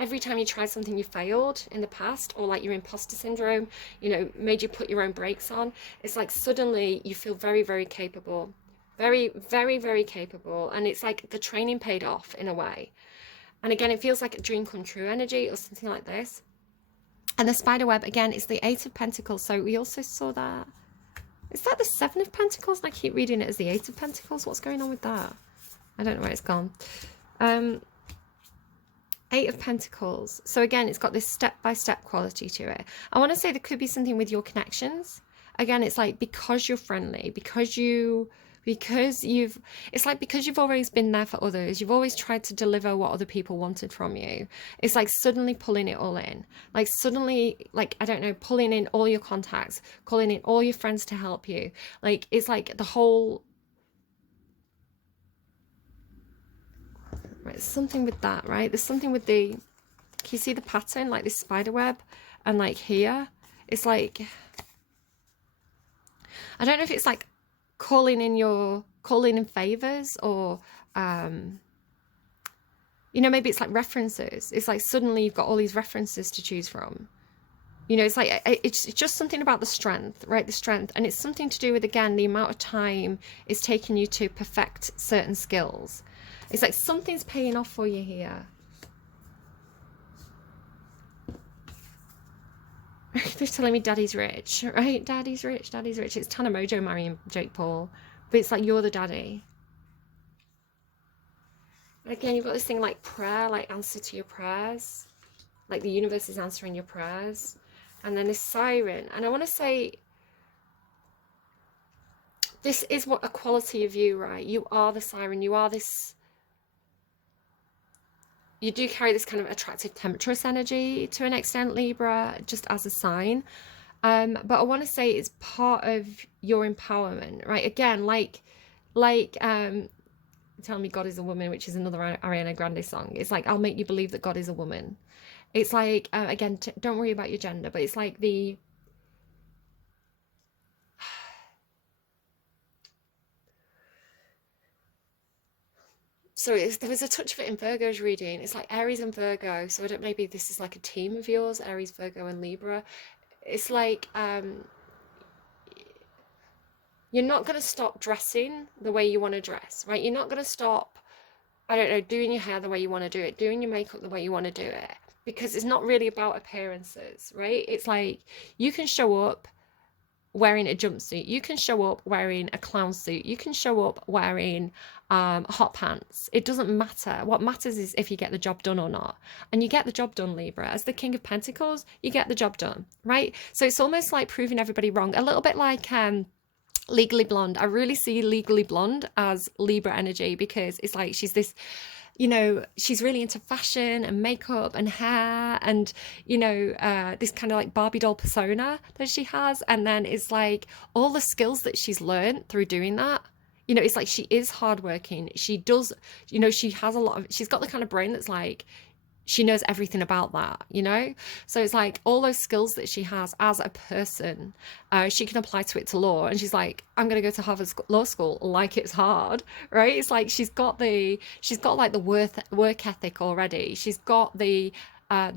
every time you tried something you failed in the past, or like your imposter syndrome, you know, made you put your own brakes on. It's like suddenly you feel very, very capable. Very, very, very capable. And it's like the training paid off in a way. And again, it feels like a dream come true energy or something like this. And the spider web, again, is the Eight of Pentacles. So we also saw that. Is that the Seven of Pentacles? And I keep reading it as the Eight of Pentacles. What's going on with that? I don't know where it's gone. Eight of Pentacles. So again, it's got this step-by-step quality to it. I want to say there could be something with your connections. Again, it's like because you're friendly, because you've always been there for others, you've always tried to deliver what other people wanted from you. It's like suddenly pulling it all in, like suddenly, like, I don't know, pulling in all your contacts, calling in all your friends to help you. Like, it's like the whole, right, there's something with that, right? There's something with the, can you see the pattern, like this spider web? And like here, it's like, I don't know if it's like calling in favors, or you know, maybe it's like references. It's like suddenly you've got all these references to choose from. You know, it's like it's just something about the strength, right? The strength. And it's something to do with, again, the amount of time it's taking you to perfect certain skills. It's like something's paying off for you here. They're telling me daddy's rich, right? Daddy's rich, daddy's rich. It's Tana Mojo marrying Jake Paul. But it's like you're the daddy. And again, you've got this thing like prayer, like answer to your prayers. Like the universe is answering your prayers. And then this siren. And I want to say, this is what a quality of you, right? You are the siren. You are this... You do carry this kind of attractive temptress energy to an extent, Libra, just as a sign. But I want to say it's part of your empowerment, right? Again, like Tell Me God Is a Woman, which is another Ariana Grande song. It's like, I'll make you believe that God is a woman. It's like, again, don't worry about your gender, but it's like the... So there was a touch of it in Virgo's reading. It's like Aries and Virgo. So I don't, maybe this is like a team of yours, Aries, Virgo, and Libra. It's like you're not going to stop dressing the way you want to dress, right? You're not going to stop, I don't know, doing your hair the way you want to do it, doing your makeup the way you want to do it, because it's not really about appearances, right? It's like you can show up wearing a jumpsuit, you can show up wearing a clown suit, you can show up wearing hot pants. It doesn't matter. What matters is if you get the job done or not. And you get the job done, Libra. As the King of Pentacles, you get the job done, right? So it's almost like proving everybody wrong, a little bit like Legally Blonde. I really see Legally Blonde as Libra energy, because it's like she's this you know, she's really into fashion and makeup and hair and, you know, this kind of like Barbie doll persona that she has. And then it's like all the skills that she's learned through doing that. You know, it's like she is hardworking. She does, you know, she has a lot of, she's got the kind of brain that's like, she knows everything about that, you know? So it's like all those skills that she has as a person, she can apply to it to law. And she's like, I'm going to go to Harvard Law School like it's hard, right? It's like she's got like the work ethic already. She's got the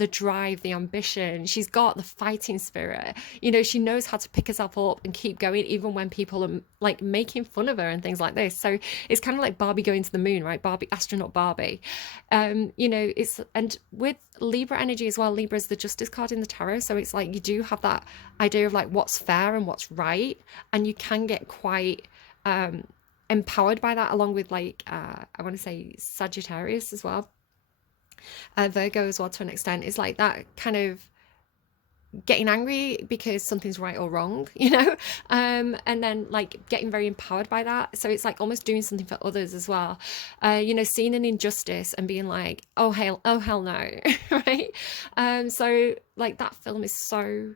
drive, the ambition. She's got the fighting spirit. You know, she knows how to pick herself up and keep going, even when people are like making fun of her and things like this. So it's kind of like Barbie going to the moon, right? Barbie, astronaut Barbie. You know, and with Libra energy as well, Libra is the justice card in the tarot. So it's like you do have that idea of like what's fair and what's right. And you can get quite empowered by that, along with like, I want to say Sagittarius as well. Virgo as well to an extent, is like that kind of getting angry because something's right or wrong, you know, and then like getting very empowered by that. So it's like almost doing something for others as well, you know, seeing an injustice and being like, oh hell no, right? So like that film is so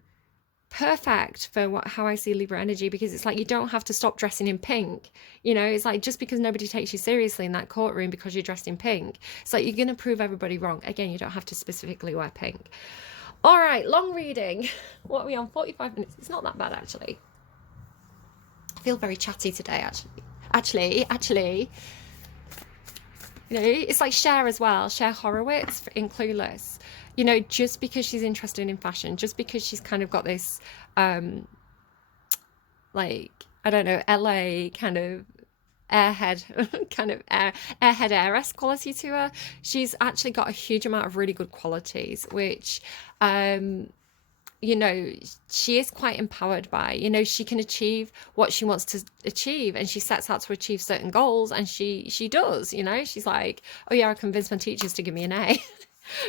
perfect for how I see Libra energy, because it's like you don't have to stop dressing in pink. You know, it's like just because nobody takes you seriously in that courtroom because you're dressed in pink, it's like you're going to prove everybody wrong. Again, you don't have to specifically wear pink. All right, long reading. What are we on? 45 minutes. It's not that bad, actually. I feel very chatty today, actually. You know, it's like Cher as well. Cher Horowitz in Clueless. You know, just because she's interested in fashion, just because she's kind of got this, like, I don't know, LA kind of airhead, kind of airhead heiress quality to her, she's actually got a huge amount of really good qualities, which, you know, she is quite empowered by. You know, she can achieve what she wants to achieve, and she sets out to achieve certain goals, and she does. You know, she's like, oh yeah, I convinced my teachers to give me an A.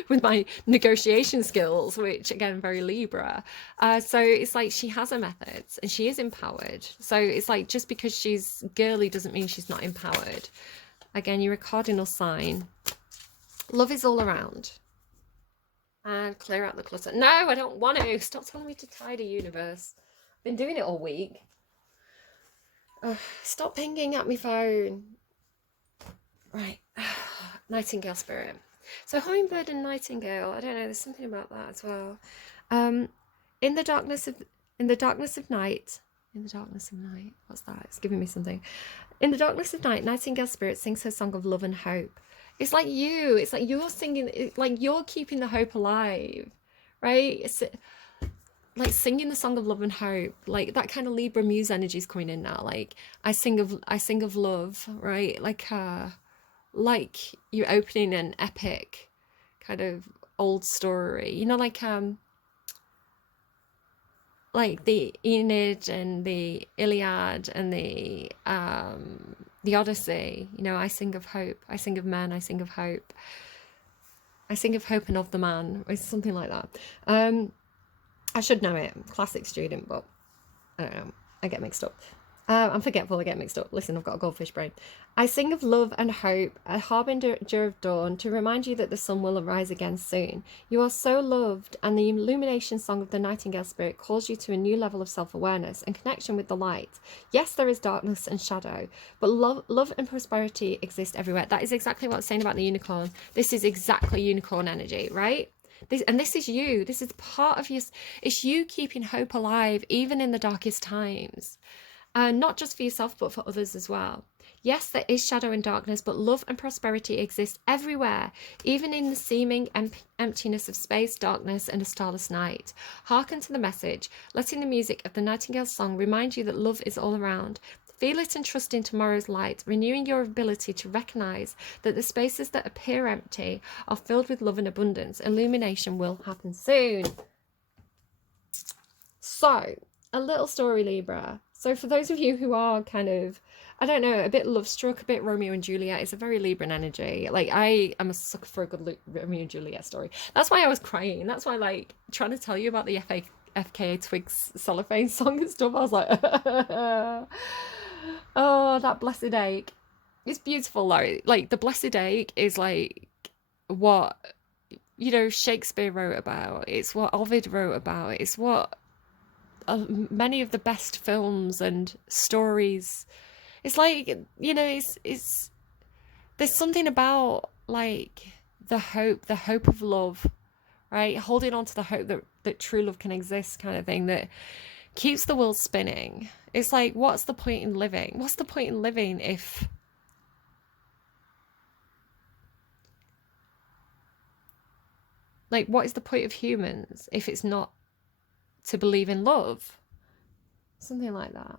With my negotiation skills, which again, very Libra. So it's like she has her methods and she is empowered. So it's like just because she's girly doesn't mean she's not empowered. Again, you're a cardinal sign. Love is all around. And clear out the clutter. No, I don't want to. Stop telling me to tidy, universe. I've been doing it all week. Stop pinging at my phone. Right. Nightingale spirit. So hummingbird and nightingale, I don't know, there's something about that as well. In the darkness of night, what's that? It's giving me something. In the darkness of night, nightingale spirit sings her song of love and hope. It's like you're singing, like you're keeping the hope alive, right? It's like singing the song of love and hope, like that kind of Libra muse energy is coming in now. Like I sing of love, right? Like you're opening an epic kind of old story, you know, like the Aeneid and the Iliad and the Odyssey. You know, I sing of hope, I sing of men, I sing of hope, I sing of hope and of the man, or something like that. I should know it, classic student, but I don't know, I get mixed up. I'm forgetful, I get mixed up. Listen, I've got a goldfish brain. I sing of love and hope, a harbinger of dawn, to remind you that the sun will arise again soon. You are so loved, and the illumination song of the nightingale spirit calls you to a new level of self-awareness and connection with the light. Yes, there is darkness and shadow, but love and prosperity exist everywhere. That is exactly what I was saying about the unicorn. This is exactly unicorn energy, right? This is you. This is part of you. It's you keeping hope alive, even in the darkest times. Not just for yourself, but for others as well. Yes, there is shadow and darkness, but love and prosperity exist everywhere, even in the seeming emptiness of space, darkness, and a starless night. Hearken to the message, letting the music of the Nightingale's song remind you that love is all around. Feel it and trust in tomorrow's light, renewing your ability to recognize that the spaces that appear empty are filled with love and abundance. Illumination will happen soon. So, a little story, Libra. So for those of you who are kind of, I don't know, a bit love struck, a bit Romeo and Juliet, it's a very Libran energy. Like I am a sucker for a good Romeo and Juliet story. That's why I was crying. That's why, like, trying to tell you about the FKA Twigs Cellophane song and stuff, I was like, oh, that blessed ache. It's beautiful though. Like the Blessed Ache is like what, you know, Shakespeare wrote about. It's what Ovid wrote about. It's what many of the best films and stories. It's like, you know, it's there's something about like the hope of love, right? Holding on to the hope that true love can exist, kind of thing, that keeps the world spinning. It's like, what's the point in living? What's the point in living if like, what is the point of humans if it's not to believe in love? Something like that.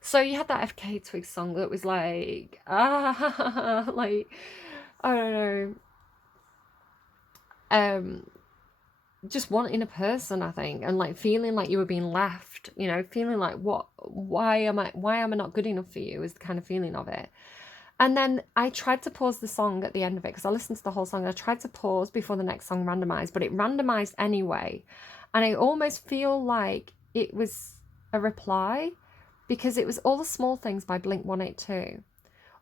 So you had that FKA Twigs song that was like, like, I don't know, just wanting a person, I think, and like feeling like you were being left, you know, feeling like, why am I not good enough for you, is the kind of feeling of it. And then I tried to pause the song at the end of it, because I listened to the whole song. I tried to pause before the next song randomized, but it randomized anyway. And I almost feel like it was a reply, because it was All the Small Things by Blink 182.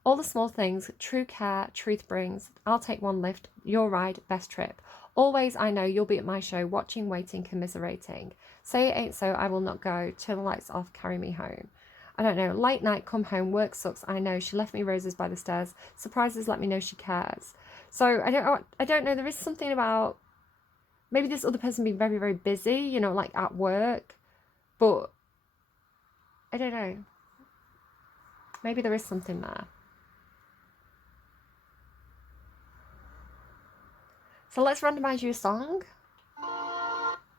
All the small things, true care, truth brings. I'll take one lift, your ride, best trip. Always I know you'll be at my show, watching, waiting, commiserating. Say it ain't so, I will not go. Turn the lights off, carry me home. I don't know, late night, come home, work sucks, I know. She left me roses by the stairs. Surprises let me know she cares. So I don't know, there is something about maybe this other person being very, very busy, you know, like at work. But I don't know. Maybe there is something there. So let's randomize you a song.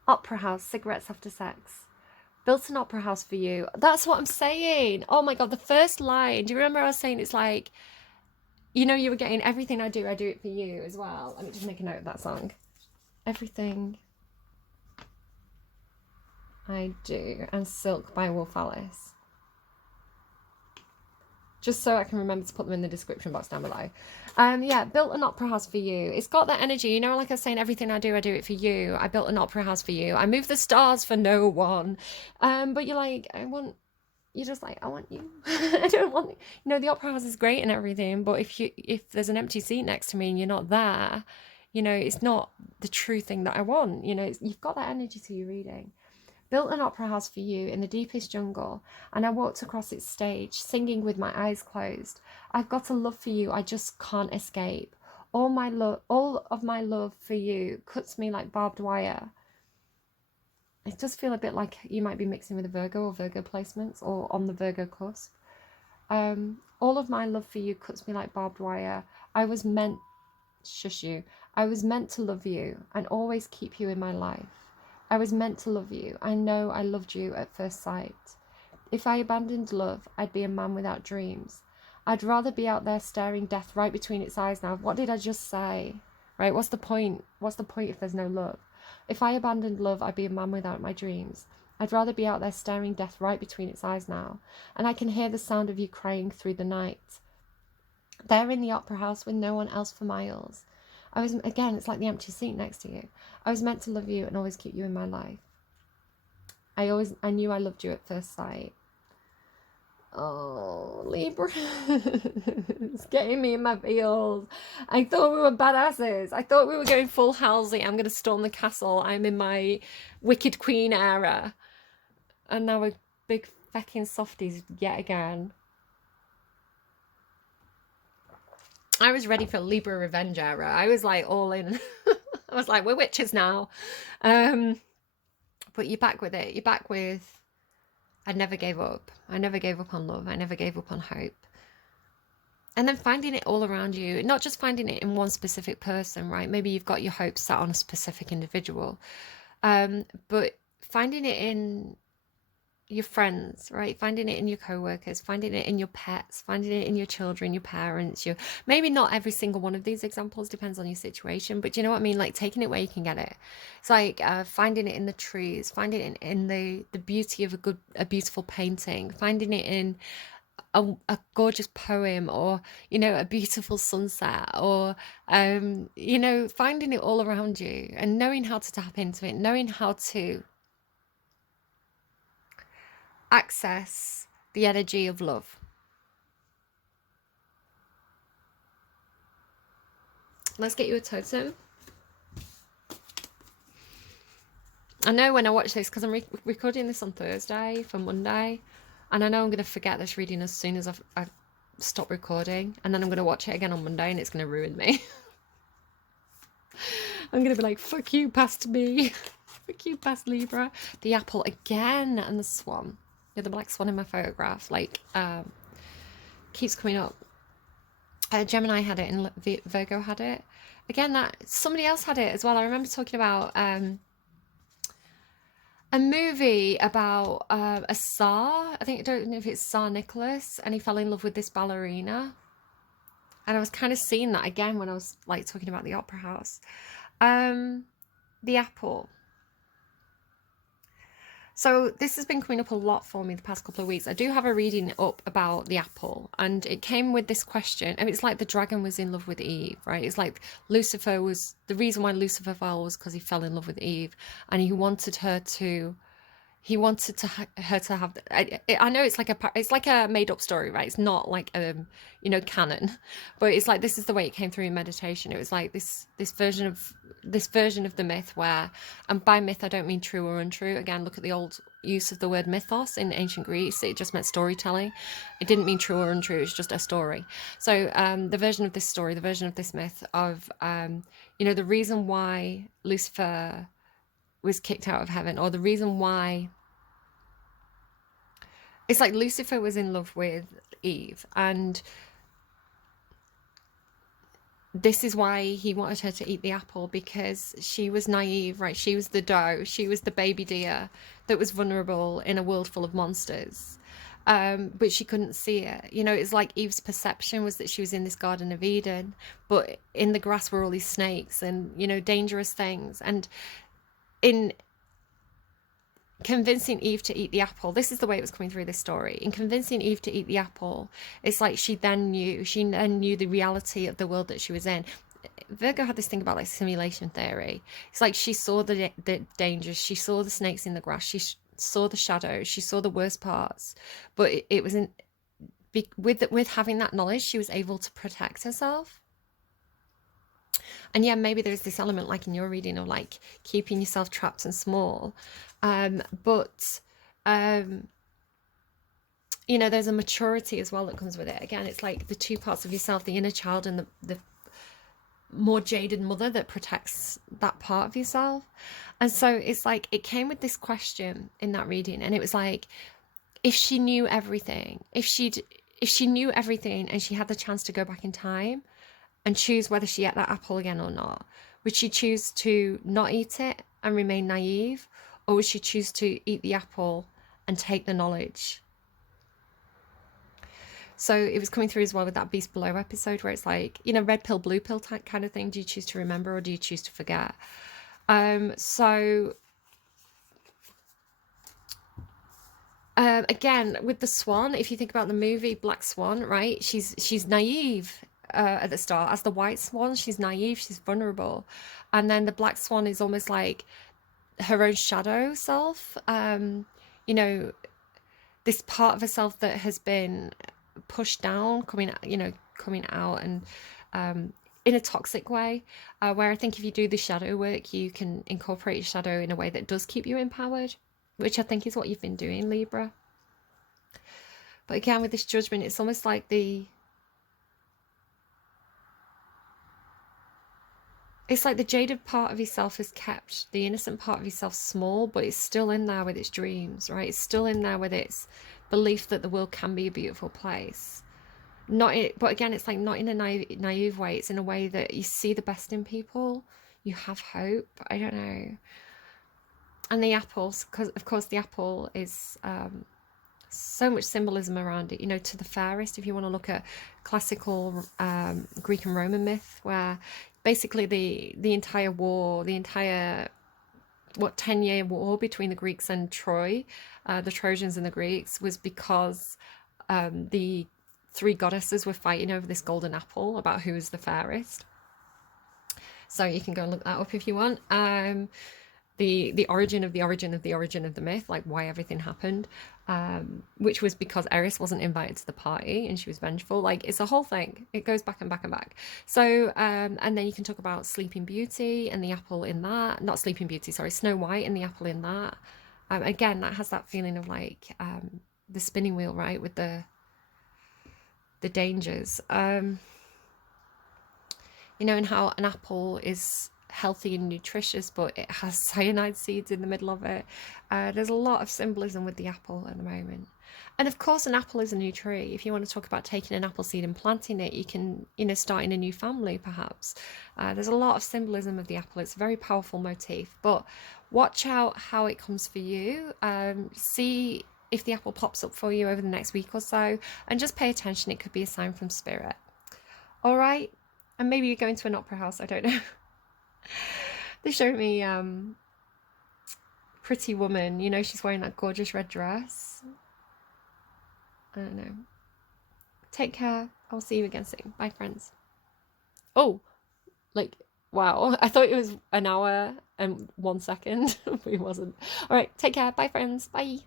Opera house, cigarettes after sex. Built an opera house for you. That's what I'm saying. Oh my God, the first line. Do you remember I was saying it's like, you know, you were getting everything I do it for you as well. Let me just make a note of that song. Everything I do, and Silk by Wolf Alice. Just so I can remember to put them in the description box down below. Yeah, built an opera house for you. It's got that energy, you know, like I was saying, everything I do it for you. I built an opera house for you. I moved the stars for no one. But you're like, you're just like, I want you. I don't want, you know, the opera house is great and everything, but if there's an empty seat next to me and you're not there, you know, it's not the true thing that I want. You know, you've got that energy to your reading. Built an opera house for you in the deepest jungle, and I walked across its stage, singing with my eyes closed. I've got a love for you I just can't escape. All of my love for you cuts me like barbed wire. It does feel a bit like you might be mixing with a Virgo or Virgo placements, or on the Virgo cusp. All of my love for you cuts me like barbed wire. I was meant to love you and always keep you in my life. I was meant to love you. I know I loved you at first sight. If I abandoned love, I'd be a man without dreams. I'd rather be out there staring death right between its eyes now. What did I just say? Right? What's the point? What's the point if there's no love? If I abandoned love, I'd be a man without my dreams. I'd rather be out there staring death right between its eyes now. And I can hear the sound of you crying through the night. There in the opera house with no one else for miles. Again, it's like the empty seat next to you. I was meant to love you and always keep you in my life. I knew I loved you at first sight. Oh, Libra. It's getting me in my feels. I thought we were badasses. I thought we were going full Halsey. I'm going to storm the castle. I'm in my Wicked Queen era. And now we're big fecking softies yet again. I was ready for Libra revenge era. I was like all in. I was like, we're witches now. But you're back with it. You're back with, I never gave up. I never gave up on love. I never gave up on hope. And then finding it all around you, not just finding it in one specific person, right? Maybe you've got your hopes set on a specific individual, but finding it in your friends, right? Finding it in your co-workers, finding it in your pets, finding it in your children, your parents, maybe not every single one of these examples, depends on your situation, but you know what I mean? Like taking it where you can get it. It's like finding it in the trees, finding it in the beauty of a beautiful painting, finding it in a gorgeous poem, or you know, a beautiful sunset, or you know, finding it all around you and knowing how to tap into it, knowing how to access the energy of love. Let's get you a totem. I know when I watch this, because I'm recording this on Thursday for Monday, and I know I'm going to forget this reading as soon as I've stopped recording, and then I'm going to watch it again on Monday, and it's going to ruin me. I'm going to be like, fuck you, past me. Fuck you, past Libra. The apple again, and the swan. Yeah, the black swan in my photograph, like, keeps coming up. Gemini had it, and Virgo had it. Again, that somebody else had it as well. I remember talking about a movie about a Tsar. I don't know if it's Tsar Nicholas, and he fell in love with this ballerina. And I was kind of seeing that again when I was like talking about the opera house. The apple. So this has been coming up a lot for me the past couple of weeks. I do have a reading up about the apple, and it came with this question. I mean, it's like the dragon was in love with Eve, right? It's like Lucifer was, the reason why Lucifer fell was because he fell in love with Eve, and he wanted her to have. I know it's like a made up story, right? It's not like canon, but it's like this is the way it came through in meditation. It was like this version of the myth where, and by myth I don't mean true or untrue. Again, look at the old use of the word mythos in ancient Greece. It just meant storytelling. It didn't mean true or untrue. It's just a story. So the version of this story, the version of this myth of the reason why Lucifer was kicked out of heaven, or the reason why, it's like Lucifer was in love with Eve, and this is why he wanted her to eat the apple, because she was naive, right? She was the doe, she was the baby deer that was vulnerable in a world full of monsters, but she couldn't see it. It's like Eve's perception was that she was in this Garden of Eden, but in the grass were all these snakes and dangerous things. And in convincing Eve to eat the apple, this is the way it was coming through this story. In convincing Eve to eat the apple, it's like she then knew the reality of the world that she was in. Virgo had this thing about like simulation theory. It's like she saw the dangers, she saw the snakes in the grass, she saw the shadows, she saw the worst parts, but it was with having that knowledge, she was able to protect herself. And yeah, maybe there's this element like in your reading of like keeping yourself trapped and small. But there's a maturity as well that comes with it. Again, it's like the two parts of yourself, the inner child and the more jaded mother that protects that part of yourself. And so it's like it came with this question in that reading, and it was like, if she knew everything, if she knew everything and she had the chance to go back in time and choose whether she ate that apple again or not, would she choose to not eat it and remain naive, or would she choose to eat the apple and take the knowledge? So it was coming through as well with that Beast Below episode where it's like, red pill, blue pill type kind of thing. Do you choose to remember or do you choose to forget? Again, with the swan, if you think about the movie Black Swan, right? She's naive at the start. As the white swan, she's naive, she's vulnerable. And then the black swan is almost like her own shadow self. This part of herself that has been pushed down, coming out and in a toxic way, where I think if you do the shadow work, you can incorporate your shadow in a way that does keep you empowered, which I think is what you've been doing, Libra. But again, with this judgment, it's almost like it's like the jaded part of yourself has kept the innocent part of yourself small, but it's still in there with its dreams, right? It's still in there with its belief that the world can be a beautiful place. But again, it's like not in a naive way. It's in a way that you see the best in people. You have hope. I don't know. And the apples, because of course the apple is so much symbolism around it. To the fairest, if you want to look at classical Greek and Roman myth, where basically the entire war, 10-year war between the Greeks and Troy, the Trojans and the Greeks, was because the three goddesses were fighting over this golden apple about who was the fairest. So you can go and look that up if you want. the origin of the origin of the origin of the myth, like why everything happened, which was because Eris wasn't invited to the party and she was vengeful. Like, it's a whole thing. It goes back and back and back. So, and then you can talk about Sleeping Beauty and the apple in that. Not Sleeping Beauty, sorry, Snow White and the apple in that. Again, that has that feeling of like the spinning wheel, right, with the dangers. You know, and how an apple is healthy and nutritious, but it has cyanide seeds in the middle of it. There's a lot of symbolism with the apple at the moment. And of course, an apple is a new tree. If you want to talk about taking an apple seed and planting it, you can, you know, starting a new family, perhaps. There's a lot of symbolism of the apple. It's a very powerful motif, but watch out how it comes for you. See if the apple pops up for you over the next week or so, and just pay attention. It could be a sign from spirit. All right. And maybe you're going to an opera house, I don't know. They showed me Pretty Woman, you know, she's wearing that gorgeous red dress. I don't know. Take care. I'll see you again soon. Bye, friends. Oh, like, wow. I thought it was an hour and 1 second, but it wasn't. All right, take care. Bye, friends. Bye.